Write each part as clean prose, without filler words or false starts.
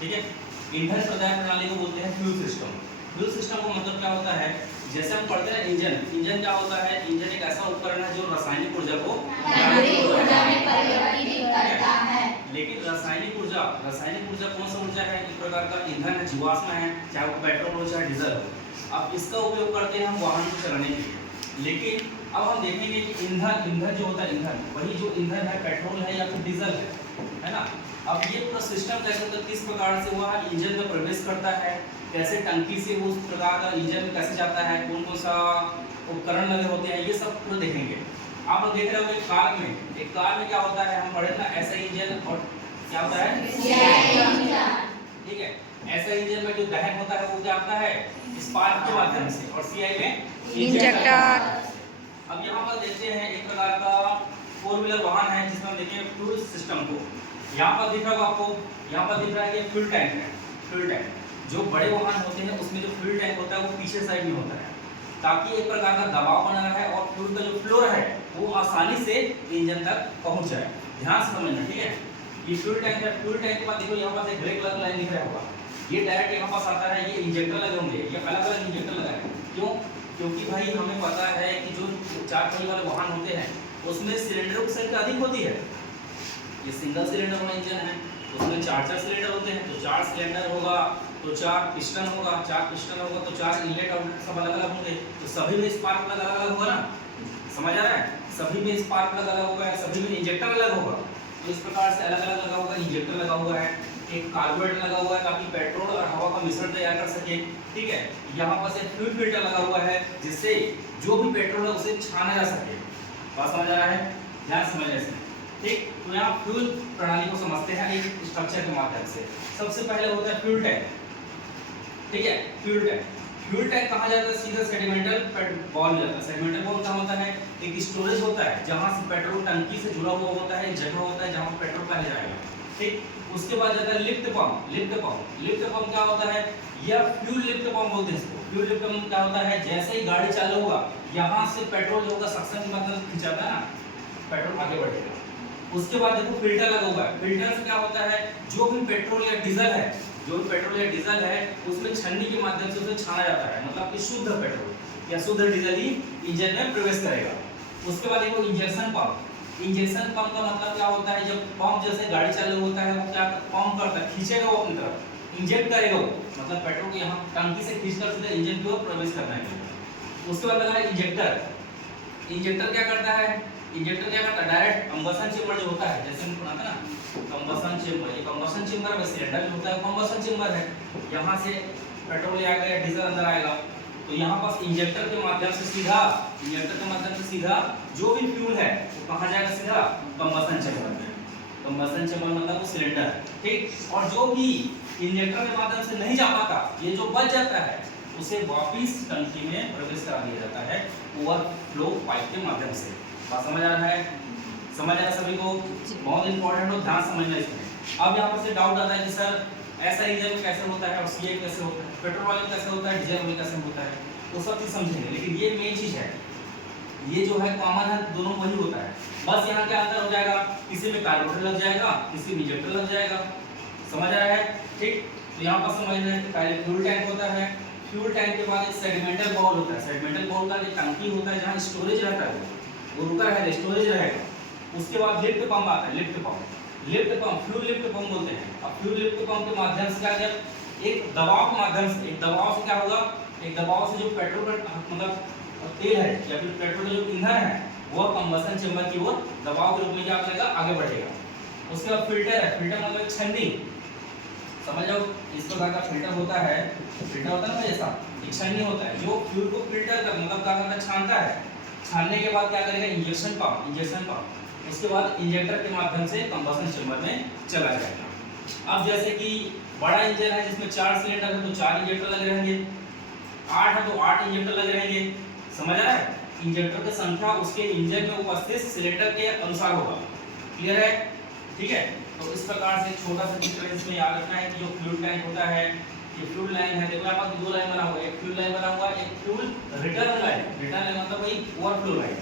ठीक है। ईंधन प्रदाय प्रणाली को बोलते हैं फ्यूल सिस्टम। फ्यूल सिस्टम का मतलब क्या होता है, जैसे हम पढ़ते हैं इंजन, इंजन क्या होता है, इंजन एक ऐसा उपकरण है जो रासायनिक ऊर्जा को लेकिन रासायनिक ऊर्जा कौन सा ऊर्जा है, एक प्रकार का ईंधन है, जीवाश्म है, चाहे वो पेट्रोल हो चाहे डीजल हो। अब इसका उपयोग करते हैं हम वाहन को चलाने के लिए। लेकिन अब हम देखेंगे कि ईंधन जो होता है, ईंधन वही जो ईंधन है पेट्रोल है या फिर डीजल है ना। अब ये पूरा सिस्टम कैसे होता है, किस प्रकार से वह इंजन में प्रवेश करता है, कैसे टंकी से उस प्रकार का इंजन कैसे जाता है, कौन कौन सा उपकरण लगे होते हैं, ये सब पूरा देखेंगे। आप लोग देख रहे हो एक कार में क्या होता है, हम पढ़े ना ऐसा इंजन और क्या होता है, ठीक है। ऐसा इंजन में जो दहन होता है वो क्या होता है, स्पार्क के माध्यम से, और सीआई में इंजेक्टर। अब यहाँ पर देखते हैं एक प्रकार का 4 व्हीलर वाहन है जिसमें हम देखें फ्यूल सिस्टम को। यहाँ पर दिख रहा होगा आपको, यहाँ पर दिख रहा है कि फ्यूल टैंक है। फ्यूल टैंक जो बड़े वाहन होते हैं उसमें जो फ्यूल टैंक होता है वो पीछे साइड में होता है, ताकि एक प्रकार का दबाव बना रहे और फ्यूल का जो फ्लो है वो आसानी से इंजन तक पहुंच जाए। ध्यान से समझना, ठीक है। ये फ्यूल टैंक है। फ्यूल टैंक के बाद देखो यहाँ पर एक ग्रे कलर लाइन दिख रहा होगा, ये डायरेक्ट यहाँ पास आता है, ये इंजेक्टर लगे होंगे, ये अलग अलग इंजेक्टर लगा है। क्यों? क्योंकि भाई हमें पता है कि जो 4 पहिए वाले वाहन होते हैं उसमें सिलेंडरों की संख्या अधिक होती है। ये सिंगल सिलेंडर वाला इंजन है, उसमें 4 सिलेंडर होते हैं, तो 4 सिलेंडर होगा तो 4 पिस्टन होगा, 4 पिस्टन होगा तो 4 इनलेट आउटलेट सब अलग अलग होंगे, तो सभी में स्पार्क प्लग अलग अलग होगा ना। समझ आ रहा है? सभी में स्पार्क प्लग अलग होगा, सभी में इंजेक्टर अलग होगा। तो इस प्रकार से अलग अलग लगा हुआ है, इंजेक्टर लगा हुआ है, एक कार्बोरेटर लगा हुआ है ताकि पेट्रोल और हवा का मिश्रण तैयार कर सके, ठीक है। यहाँ पर से फ्यूल फिल्टर लगा हुआ है जिससे जो भी पेट्रोल है उसे छाना जा सके। बात समझ आ रहा है? ध्यान समझने से, ठीक। तो यहाँ फ्यूल प्रणाली को समझते हैं एक स्ट्रक्चर के माध्यम से। सबसे पहले होता है फ्यूल टैंक, ठीक है। फ्यूल टैंक कहाँ जाता है, सीधा सेडिमेंटल बॉल में जाता है। सेडिमेंटल बॉल क्या होता है, एक स्टोरेज होता है जहाँ से पेट्रोल टंकी से जुड़ा हुआ होता है, एक जगह होता है जहाँ पेट्रोल पहले जाएगा, ठीक। उसके बाद जाता है लिफ्ट पंप क्या होता है, यह फ्यूल लिफ्ट पंप बोलते हैं इसको। फ्यूल लिफ्ट पंप क्या होता है, जैसे ही गाड़ी चालू होगा यहाँ से पेट्रोल जो होगा सक्शन की मदद से खिंचाता है ना, पेट्रोल आगे बढ़ेगा। उसके बाद देखो फिल्टर लगा हुआ है। फिल्टर से क्या होता है, जो भी पेट्रोल या डीजल है उसमें छन्नी के माध्यम से उसे छाना जाता है, मतलब कि शुद्ध पेट्रोल या शुद्ध डीजल ही इंजन में प्रवेश करेगा। उसके बाद देखो इंजेक्शन पंप का मतलब क्या होता है, जब पंप जैसे गाड़ी चालू होता है वो क्या पंप करता है, खींचेगा वो अपनी तरफ, इंजेक्ट करेगा वो, मतलब पेट्रोल को यहाँ टंकी से खींचकर सीधे इंजन की ओर प्रवेश करना है। उसके बाद लगा है इंजेक्टर क्या करता है, डायरेक्ट कंबशन चेंबर जो होता है, जैसे हम पढ़ा था ना कंबशन चेंबर, ये कंबशन चेंबर में सिलेंडर जो होता है कंबशन चेंबर है, यहाँ से पेट्रोल आएगा या डीजल अंदर आएगा, तो यहाँ पास इंजेक्टर के माध्यम से सीधा जो भी फ्यूल है वो कहाँ जाएगा, सीधा कंबशन चेंबर में। कंबशन चेंबर मतलब वो सिलेंडर, ठीक। और जो भी इंजेक्टर के माध्यम से नहीं जा पाता, ये जो बच जाता है उसे वापस टंकी में प्रवेश करा दिया जाता है ओवरफ्लो पाइप के माध्यम से। बात समझ आ रहा है? समझ आ रहा सभी को? बहुत इंपॉर्टेंट हो, ध्यान समझना इसमें। अब यहाँ पर से डाउट आता है कि सर ऐसा इंजन में कैसे होता है और सीआई कैसे होता है, पेट्रोल वाले में कैसे होता है, डीजल में कैसे होता है, वो सब चीज समझेंगे। लेकिन ये मेन चीज है, ये जो है कॉमन है, दोनों वही होता है। बस यहाँ क्या अंतर हो जाएगा, किसी में कार्बोरेटर लग जाएगा, किसी में इंजेक्टर लग जाएगा। समझ आ रहा है? ठीक। तो यहाँ पर समझ रहे हैं, पहले फ्यूल टैंक होता है, फ्यूल टैंक के बाद एक सेडिमेंटल बाउल होता है। सेडिमेंटल बाउल का एक टंकी होता है जहाँ स्टोरेज रहता है, वो रुका रहेगा, स्टोरेज रहेगा। उसके बाद लिफ्ट पंप आता है, फ्यूल लिफ्ट पंप बोलते हैं। अब फ्यूल लिफ्ट पंप के माध्यम से क्या, जब एक दबाव के माध्यम से, एक दबाव से क्या होगा, एक दबाव से जो पेट्रोल का मतलब तेल है या फिर पेट्रोल जो ईंधन है वो कंबशन चेंबर की ओर दबाव के रूप में क्या करेगा, आगे बढ़ेगा। उसके बाद फिल्टर है, फिल्टर मतलब छन्नी, समझ जाओ इस प्रकार का फिल्टर होता है, फिल्टर होता है ना जैसा, एक छन्नी होता है जो फ्यूल को फिल्टर कर मतलब क्या करता है, छानता है। छानने के बाद क्या करेगा, इंजेक्शन पंप, उसके बाद इंजेक्टर के माध्यम से कंबशन चेंबर में चला जाएगा। अब जैसे कि बड़ा इंजन है जिसमें 4 सिलेंडर है तो 4 इंजेक्टर लगे रहेंगे, 8 है तो 8 इंजेक्टर लगे रहेंगे। समझ आ रहा है? इंजेक्टर की संख्या उसके इंजन में उपस्थित सिलेंडर के अनुसार होगा। क्लियर है? ठीक है। तो इस प्रकार से छोटा सा चित्र इसमें याद रखना है कि जो फ्यूल टैंक होता है, ये फ्यूल लाइन है, देखो यहाँ पर 2 लाइन बना हुआ है, एक फ्यूल लाइन बना हुआ है, एक फ्यूल रिटर्न लाइन मतलब वही ओवरफ्लो लाइन।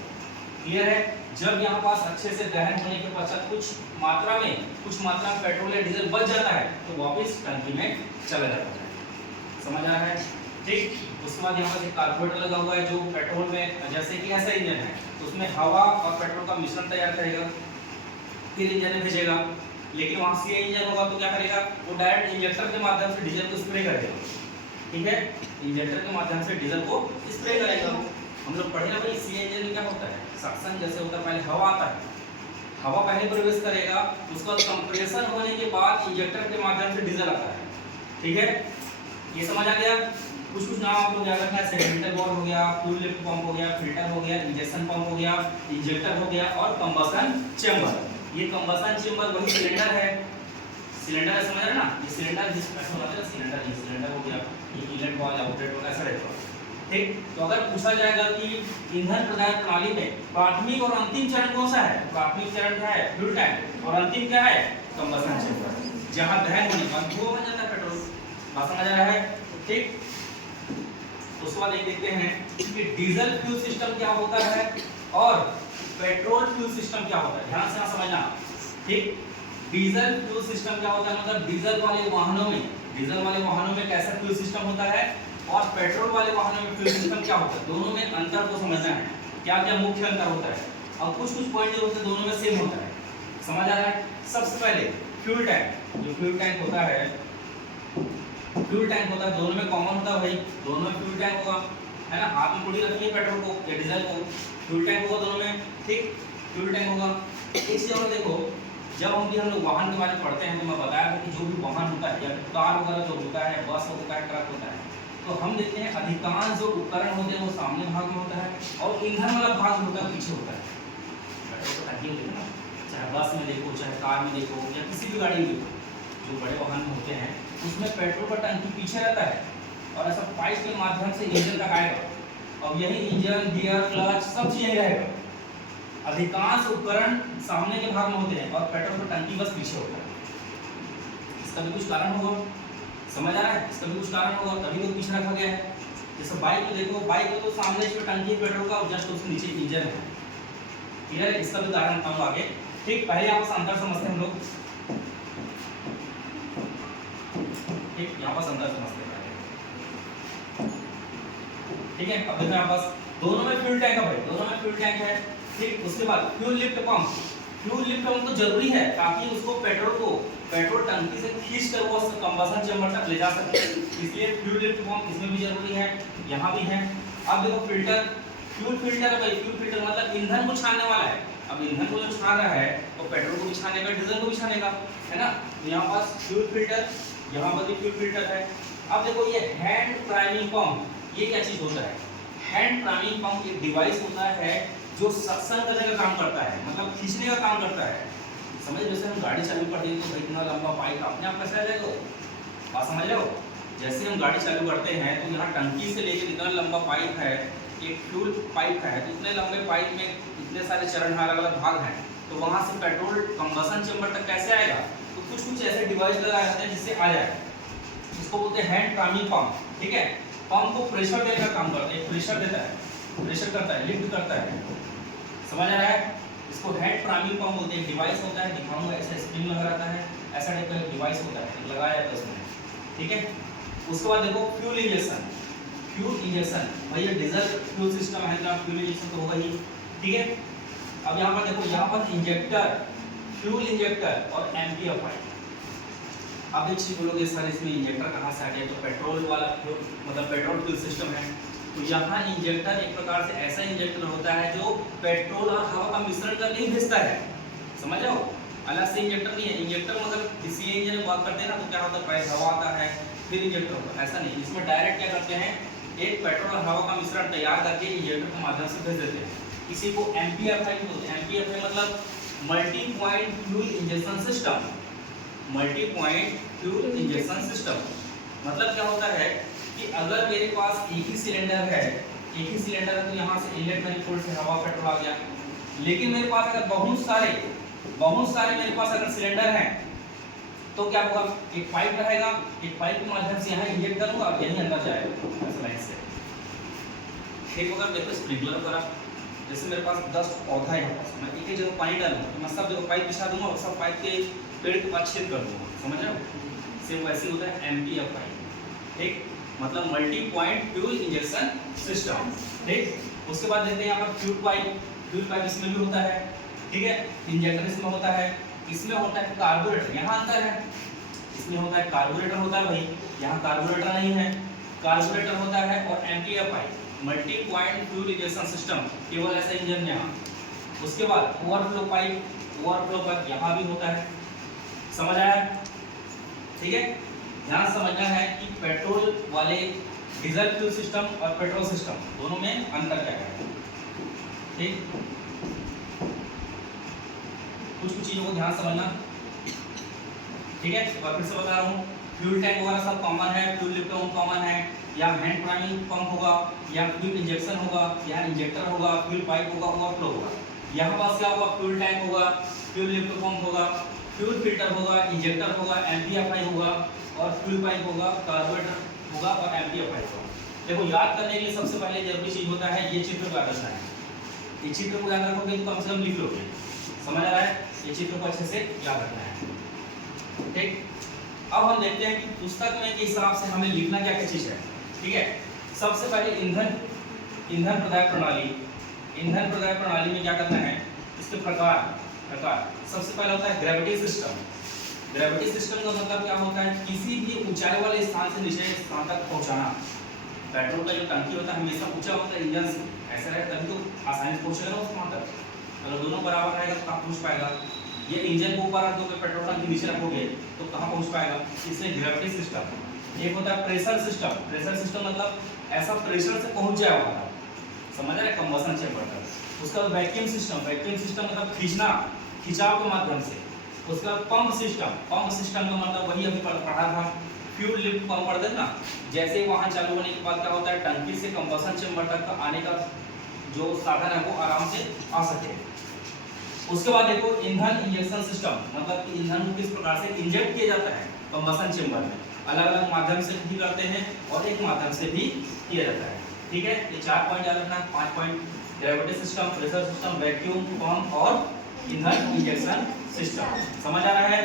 क्लियर है? जब यहाँ पास अच्छे से दहन होने के पश्चात कुछ मात्रा में पेट्रोल या डीजल बच जाता है तो वापस टंकी में चला जाता है। समझ आ रहा है? ठीक। उसके बाद यहाँ पर एक कार्बोरेटर लगा हुआ है जो पेट्रोल में, जैसे कि ऐसा इंजन है तो उसमें हवा और पेट्रोल का मिश्रण तैयार करेगा, फिर इंजन में भेजेगा। लेकिन वहाँ सी इंजन होगा तो क्या करेगा, वो डायरेक्ट इंजेक्टर के माध्यम से डीजल को स्प्रे करेगा। ठीक है, इंजेक्टर के माध्यम से डीजल को स्प्रे करेगा। हम लोग पढ़े ना भाई, सी इंजन में क्या होता है, सक्शन जैसे होता है, पहले हवा आता है, हवा पहले प्रवेश करेगा, उसके बाद कंप्रेशन होने के बाद इंजेक्टर के माध्यम से डीजल आता है। ठीक है, ये समझ आ गया? कुछ नाम आप लोग याद रखना है, सेडिमेंटल वॉल्व हो गया, फ्यूल लिफ्ट पंप हो गया, फिल्टर हो गया, इंजेक्शन पंप हो गया, इंजेक्टर हो गया और कंबशन चेंबर। ये कंबशन चेंबर वही सिलेंडर है, सिलेंडर है, समझ रहे हैं ना? ये सिलेंडर जिस ऐसा होता है सिलेंडर, ये सिलेंडर हो गया, ये इनलेट वाल्व आउटलेट वाल्व ऐसा रहता है। ठीक, तो अगर पूछा जाएगा कि ईंधन प्रदान प्रणाली में प्राथमिक और अंतिम चरण कौन सा है, प्राथमिक चरण क्या है, फ्यूल टैंक, और अंतिम क्या है, कंबशन चेंबर, जहां दहन होने के बाद धुआं बन जाता है पेट्रोल। बात समझ आ रहा है? ठीक, उसके बाद एक देखते हैं कि डीजल फ्यूल सिस्टम क्या होता है और पेट्रोल फ्यूल सिस्टम क्या होता है। ध्यान से समझना। ठीक, डीजल फ्यूल सिस्टम क्या होता है, मतलब डीजल वाले वाहनों में कैसा फ्यूल सिस्टम होता है और पेट्रोल वाले वाहनों में फ्यूल सिस्टम क्या होता है, दोनों में अंतर को समझना है, क्या क्या मुख्य अंतर होता है और कुछ पॉइंट जो होते हैं दोनों में सेम होता है। समझ आ रहा है? सबसे पहले फ्यूल टैंक, जो फ्यूल टैंक होता है, दोनों में कॉमन होता है भाई, दोनों में फ्यूल टैंक होगा, है ना? हाथ में पूरी रखनी है पेट्रोल को या डीजल को, फ्यूल टैंक होगा दोनों में। ठीक, फ्यूल टैंक होगा। एक चीज और देखो, जब हम लोग वाहन के बारे में पढ़ते हैं तो मैं बताया था कि जो भी वाहन होता है, या कार वगैरह जो होता है, बस होता है, ट्रक होता है, तो हम देखते हैं अधिकांश जो उपकरण होते हैं वो सामने भाग में होता है और ईंधन वाला भाग जो होता है पीछे होता है। पेट्रोल को टंकी होती है ना, चाहे बस में देखो, चाहे कार में देखो, या किसी भी गाड़ी में देखो, जो बड़े वाहन होते हैं उसमें पेट्रोल का टंकी पीछे रहता है और ऐसा पाइप के माध्यम से इंजन तक आएगा और यही इंजन, गियर, क्लच सब चीज यही रहेगा। अधिकांश उपकरण सामने के भाग में होते हैं और पेट्रोल का टंकी बस पीछे होता है। इसका भी कुछ कारण होगा, समझ आ रहा है? इसका भी कुछ कारण होगा, तभी तो पीछे रखा गया है। जैसे बाइक को देखो, बाइक को तो सामने इसमें टंकी पेट्रोल का, जस्ट उसके नीचे इंजन है। क्लियर है? इसका भी कारण बताऊंगा आगे। ठीक, पहले आप अंतर समझते हैं हम लोग। ठीक, यहाँ पर अंतर समझते हैं। ठीक है, अब देखो यहाँ पास दोनों में फ्यूल टैंक है भाई, दोनों में फ्यूल टैंक है। ठीक, उसके बाद fuel lift pump, fuel lift pump तो जरूरी है ताकि उसको पेट्रोल टंकी से खींच कर वो कंबशन चेंबर तक ले जा सके, इसलिए फ्यूल लिफ्ट पंप इसमें भी जरूरी है, यहाँ भी है। अब देखो फिल्टर, फ्यूल फिल्टर है भाई, फ्यूल फिल्टर मतलब ईंधन को छानने वाला है। अब ईंधन को जो छान रहा है तो पेट्रोल को भी छानेगा, डीजल को भी छानेगा, है ना? तो यहाँ पास फ्यूल फिल्टर, यहाँ पर भी फ्यूल फिल्टर है। अब देखो ये हैंड प्राइमिंग पंप, ये क्या चीज होता है? हैंड प्राइमिंग पंप एक डिवाइस होता है जो सक्शन करने का काम करता है, मतलब खींचने का काम करता है। समझ, जैसे हम गाड़ी चालू करते हैं तो इतना लंबा पाइप अपने आप कैसे आ जाएगा, बात समझ रहे हो? जैसे हम गाड़ी चालू करते हैं तो यहाँ टंकी से लेकर इतना लंबा पाइप है, एक फ्यूल पाइप है, तो इतने लंबे पाइप में इतने सारे चरण अलग अलग भाग हैं, तो वहाँ से पेट्रोल कंबशन चेंबर तक कैसे आएगा? तो कुछ ऐसे डिवाइस लगाए जाते हैं जिससे आ जाए, इसको बोलते हैं हैंड प्राइमिंग पंप। ठीक है, पंप को प्रेशर देने का काम करता है, प्रेशर देता है, प्रेशर करता है, लिफ्ट करता है। समझ आ रहा है? इसको हैंड प्राइमिंग पंप बोलते हैं। डिवाइस होता है, दिखाऊंगा, ऐसा स्प्रिंग लगा रहता है, ऐसा टाइप का डिवाइस होता है, लगाया जाता है उसमें। ठीक है, उसके बाद देखो फ्यूल इंजेक्शन, फ्यूल इंजेक्शन भाई ये डीजल फ्यूल सिस्टम है, तो फ्यूल इंजेक्शन तो होगा ही। ठीक है, अब यहाँ पर देखो, यहाँ पर इंजेक्टर, फ्यूल इंजेक्टर और एम्प्लीफायर। अब एक चीज बोलोगे सर इसमें इंजेक्टर कहाँ से आ गया, तो पेट्रोल वाला मतलब पेट्रोल फ्यूल सिस्टम है, तो यहाँ इंजेक्टर एक प्रकार से ऐसा इंजेक्टर होता है जो पेट्रोल और हवा का मिश्रण करके ही भेजता है। समझ रहे हो? अलग से इंजेक्टर नहीं है। इंजेक्टर मतलब इसी इंजन में बात करते हैं ना, तो क्या होता है, पहले हवा आता है फिर इंजेक्टर होता है, ऐसा नहीं। इसमें डायरेक्ट क्या करते हैं, एक पेट्रोल और हवा का मिश्रण तैयार करके इंजेक्टर के माध्यम से भेज देते हैं। इसी को एमपीएफआई बोलते हैं। एमपीएफआई मतलब multi point fuel injection system. Multi point fuel injection system मतलब क्या होता है कि अगर मेरे पास एक ही सिलेंडर है, तो यहाँ से इनलेट मैनिफोल्ड से हवा पेट्रोल आ गया, लेकिन मेरे पास अगर बहुत सारे मेरे पास अगर सिलेंडर हैं तो क्या होगा, एक पाइप रहेगा, एक पाइप के माध्यम से यहाँ इंजेक्ट करूंगा और यहीं अंदर जाएगा ऐसा लाइन से। एक अगर देखो स्प्रिंकलर वगैरह, जैसे मेरे पास 10 पौधा है यहाँ पास, मैं एक ही जगह पानी डालूंगा तो मैं सब जगह पाइप बिछा दूंगा और सब पाइप के पेड़ के पास छेद कर दूंगा, समझ रहे हो? सेम वैसे होता है MPFI, ठीक, मतलब multi point fuel injection system, ठीक। उसके बाद लेते हैं यहाँ पर फ्यूल पाइप इसमें भी होता है, ठीक है। इंजेक्टर इसमें होता है, इसमें होता है कार्बोरेटर, यहाँ अंतर है, इसमें होता है कार्बोरेटर होता है भाई, यहाँ कार्बोरेटर नहीं है, कार्बोरेटर होता है। और MPFI multi point fuel injection system, केवल ऐसा इंजन यहाँ। उसके बाद ओवरफ्लो पाइप यहाँ भी होता है, समझ आया? ठीक है, ध्यान समझना है कि पेट्रोल वाले डीजल फ्यूल सिस्टम और पेट्रोल सिस्टम दोनों में अंतर क्या है, ठीक। कुछ चीजों को ध्यान समझना, ठीक है। और फिर से बता रहा हूँ, फ्यूल टैंक वगैरह सब कॉमन है, फ्यूल लिफ्ट कॉमन है, या हैंड प्राइमिंग पंप होगा, या फ्यूल इंजेक्शन होगा, या इंजेक्टर होगा, फ्यूल पाइप होगा, ओवरफ्लो होगा। यहाँ पास क्या होगा? फ्यूल टैंक होगा, फ्यूल लिफ्ट पंप होगा, फ्यूल फिल्टर होगा, इंजेक्टर होगा, MPFI होगा, और फ्यूल पाइप होगा, कार्बोरेटर होगा और MPFI होगा। देखो, याद करने के लिए सबसे पहले जरूरी चीज होता है ये चित्र को याद रखना है। ये चित्र को याद रखोगे तो कम से कम लिख लोगे, समझ आ रहा है? ये चित्र को अच्छे से याद रखना है, ठीक। अब हम देखते हैं कि पुस्तक में के हिसाब से हमें लिखना क्या क्या चीज है, ठीक है। सबसे पहले ईंधन प्रदाय प्रणाली में क्या करना है, इसके प्रकार। सबसे पहला होता है ग्रेविटी सिस्टम। ग्रेविटी सिस्टम का मतलब क्या होता है? किसी भी ऊंचाई वाले स्थान से निचले स्थान तक पहुंचाना। पेट्रोल का जो टंकी होता है हमेशा ऊंचा होता है इंजन से, ऐसा रहे तभी तो आसानी से पहुंचेगा उस वहां तक। अगर दोनों बराबर रहेगा तो कहाँ पहुंच पाएगा? ये इंजन को ऊपर रख दोगे, पेट्रोल टंकी नीचे रखोगे तो कहाँ पहुंच पाएगा? इसलिए ग्रेविटी सिस्टम। एक होता है प्रेशर सिस्टम मतलब ऐसा प्रेशर से पहुंच जाए वहां, समझ रहे? कंबशन चेंबर तक। उसका वैक्यूम सिस्टम मतलब खिंचाव के माध्यम से। उसका पंप सिस्टम का मतलब वही अभी पढ़ा था, फ्यूल लिफ्ट पंप पढ़ते थे ना, जैसे वाहन चालू होने के बाद क्या होता है, टंकी से कंबशन चेंबर तक का आने का जो साधन है वो आराम से आ सके। उसके बाद देखो ईंधन इंजेक्शन सिस्टम, मतलब कि ईंधन को किस प्रकार से इंजेक्ट किया जाता है कंबशन चेंबर में। अलग अलग माध्यम से भी करते हैं और एक माध्यम से भी किया जाता है, ठीक है। ये 4 पॉइंट याद रखना, 5 point, gravity system, pressure system, vacuum pump और ईंधन इंजेक्शन सिस्टम। समझ आ रहा है?